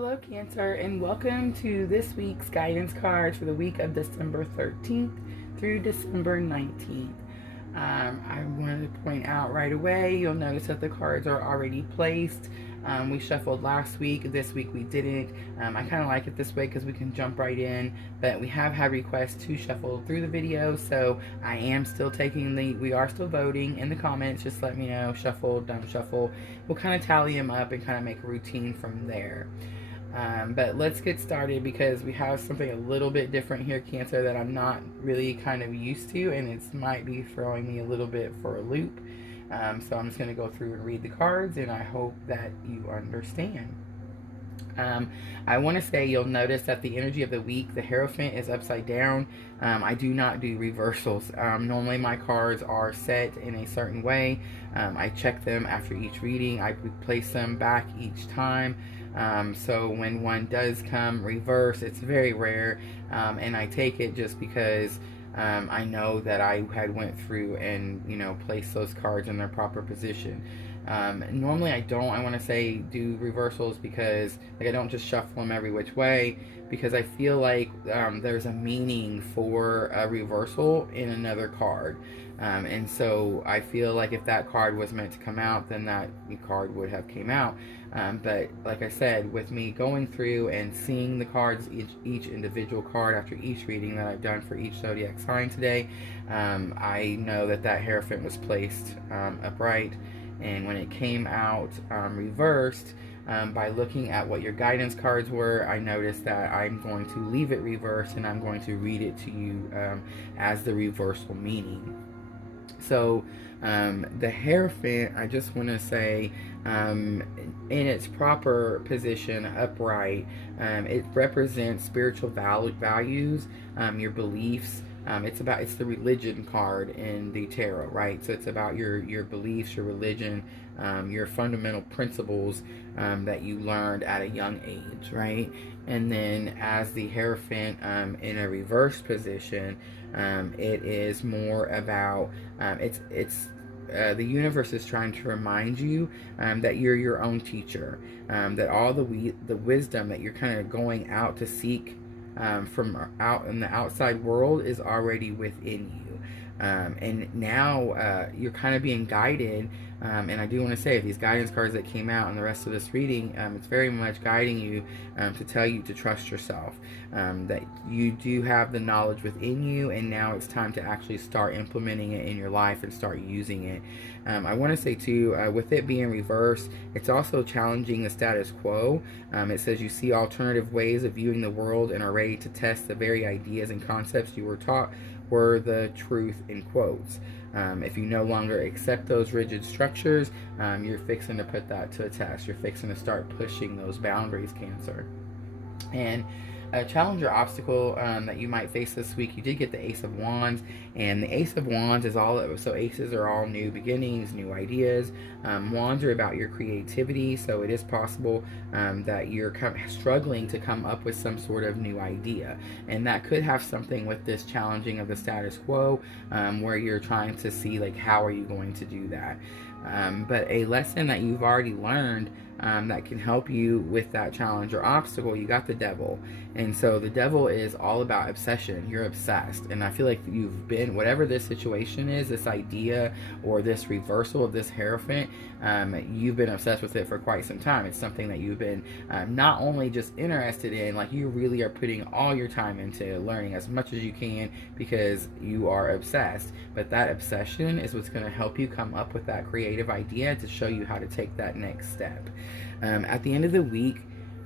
Hello, Cancer, and welcome to this week's guidance cards for the week of December 13th through December 19th. I wanted to point out right away, you'll notice that the cards are already placed. We shuffled last week. This week we didn't. I kind of like it this way because we can jump right in, but we have had requests to shuffle through the video, so I am still we are still voting in the comments. Just let me know, shuffle, don't shuffle. We'll kind of tally them up and kind of make a routine from there. But let's get started because we have something a little bit different here, Cancer, that I'm not really kind of used to, and it might be throwing me a little bit for a loop. So I'm just going to go through and read the cards, and I hope that you understand. I want to say you'll notice that the energy of the week, the Hierophant, is upside down. I do not do reversals. Normally my cards are set in a certain way. I check them after each reading. I replace them back each time. So when one does come reverse, it's very rare, and I take it just because I know that I had went through and placed those cards in their proper position. Normally I want to say do reversals because I don't just shuffle them every which way, because I feel like there's a meaning for a reversal in another card. And so I feel like if that card was meant to come out, then that card would have came out. But like I said, with me going through and seeing the cards, each individual card after each reading that I've done for each zodiac sign today, I know that Hierophant was placed upright. And when it came out reversed, by looking at what your guidance cards were, I noticed that I'm going to leave it reversed and I'm going to read it to you as the reversal meaning. So the Hierophant, I just want to say, in its proper position, upright, it represents spiritual values, your beliefs. It's the religion card in the tarot, right? So it's about your beliefs, your religion, your fundamental principles that you learned at a young age, right? And then as the Hierophant in a reverse position, it is more about the universe is trying to remind you that you're your own teacher, that all the wisdom that you're kind of going out to seek from out in the outside world is already within you. And now you're kind of being guided, and I do want to say, these guidance cards that came out in the rest of this reading, it's very much guiding you to tell you to trust yourself, that you do have the knowledge within you, and now it's time to actually start implementing it in your life and start using it. I want to say too, with it being reversed, it's also challenging the status quo. It says you see alternative ways of viewing the world and are ready to test the very ideas and concepts you were taught were the truth, in quotes. If you no longer accept those rigid structures, you're fixing to put that to a test. You're fixing to start pushing those boundaries, Cancer. And a challenge or obstacle that you might face this week, you did get the Ace of Wands, and the Ace of Wands is so aces are all new beginnings, new ideas. Wands are about your creativity, so it is possible that you're struggling to come up with some sort of new idea, and that could have something with this challenging of the status quo, where you're trying to see, like, how are you going to do that. But a lesson that you've already learned that can help you with that challenge or obstacle, you got the Devil. And so the Devil is all about obsession. You're obsessed. And I feel like you've been, whatever this situation is, this idea or this reversal of this Hierophant, you've been obsessed with it for quite some time. It's something that you've been not only just interested in, like, you really are putting all your time into learning as much as you can because you are obsessed. But that obsession is what's going to help you come up with that creative idea to show you how to take that next step. At the end of the week,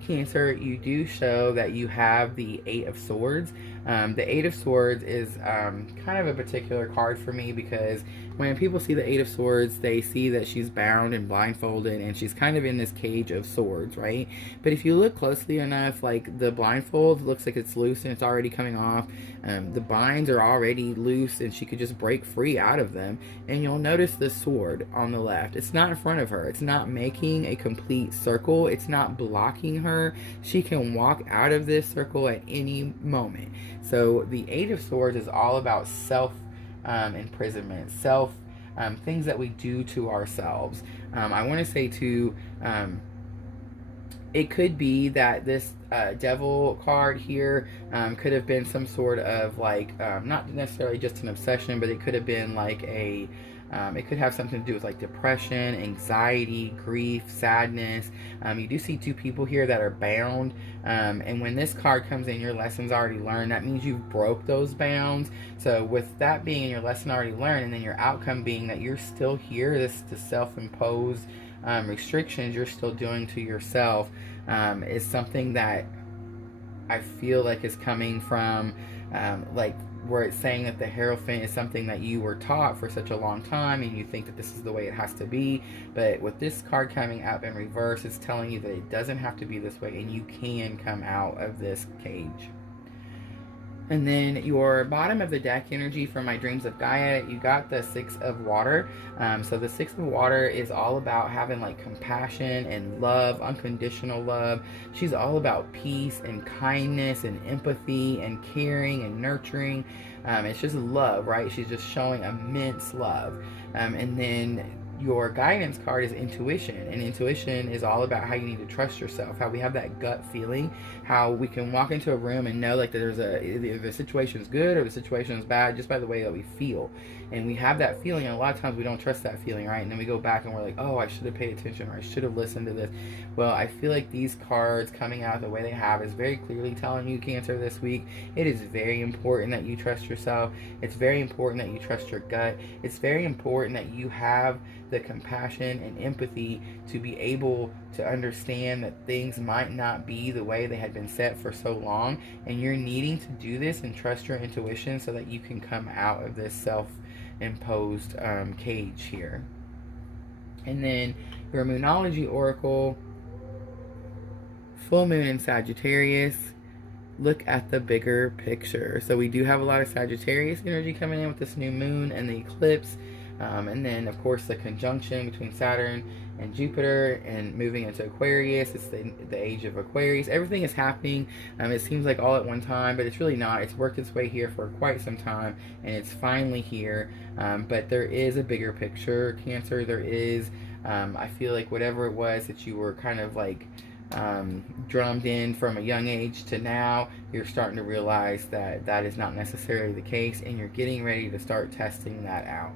Cancer, you do show that you have the Eight of Swords. The Eight of Swords is kind of a particular card for me because when people see the Eight of Swords, they see that she's bound and blindfolded and she's kind of in this cage of swords, right? But if you look closely enough, like, the blindfold looks like it's loose and it's already coming off. The binds are already loose and she could just break free out of them. And you'll notice the sword on the left. It's not in front of her. It's not making a complete circle. It's not blocking her. She can walk out of this circle at any moment. So the Eight of Swords is all about self imprisonment, things that we do to ourselves. I want to say too, it could be that this devil card here could have been some sort of like, not necessarily just an obsession, but it could have been like it could have something to do with like depression, anxiety, grief, sadness. You do see two people here that are bound. And when this card comes in, your lesson's already learned. That means you broke those bounds. So with that being your lesson already learned, and then your outcome being that you're still here, this self-imposed restrictions you're still doing to yourself is something that I feel like is coming from like where it's saying that the Hierophant is something that you were taught for such a long time and you think that this is the way it has to be. But with this card coming up in reverse, it's telling you that it doesn't have to be this way and you can come out of this cage. And then your bottom of the deck energy for my Dreams of Gaia, you got the Six of Water. So the Six of Water is all about having like compassion and love, unconditional love. She's all about peace and kindness and empathy and caring and nurturing. It's just love, right? She's just showing immense love. And then your guidance card is intuition, and intuition is all about how you need to trust yourself, how we have that gut feeling, how we can walk into a room and know like that there's either the situation is good or the situation is bad just by the way that we feel. And we have that feeling, and a lot of times we don't trust that feeling, right? And then we go back and we're like, oh, I should have paid attention, or I should have listened to this. Well, I feel like these cards coming out the way they have is very clearly telling you, Cancer, this week, it is very important that you trust yourself. It's very important that you trust your gut. It's very important that you have the compassion and empathy to be able to understand that things might not be the way they had been set for so long, and you're needing to do this and trust your intuition so that you can come out of this self-imposed cage here. And then your Moonology Oracle, full moon in Sagittarius. Look at the bigger picture. So we do have a lot of Sagittarius energy coming in with this new moon and the eclipse. And then, of course, the conjunction between Saturn and Jupiter and moving into Aquarius. It's the age of Aquarius. Everything is happening. It seems like all at one time, but it's really not. It's worked its way here for quite some time, and it's finally here. But there is a bigger picture, Cancer. There is, I feel like whatever it was that you were kind of like drummed in from a young age to now, you're starting to realize that that is not necessarily the case, and you're getting ready to start testing that out.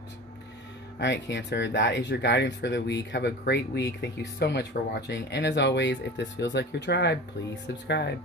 Alright, Cancer, that is your guidance for the week. Have a great week. Thank you so much for watching. And as always, if this feels like your tribe, please subscribe.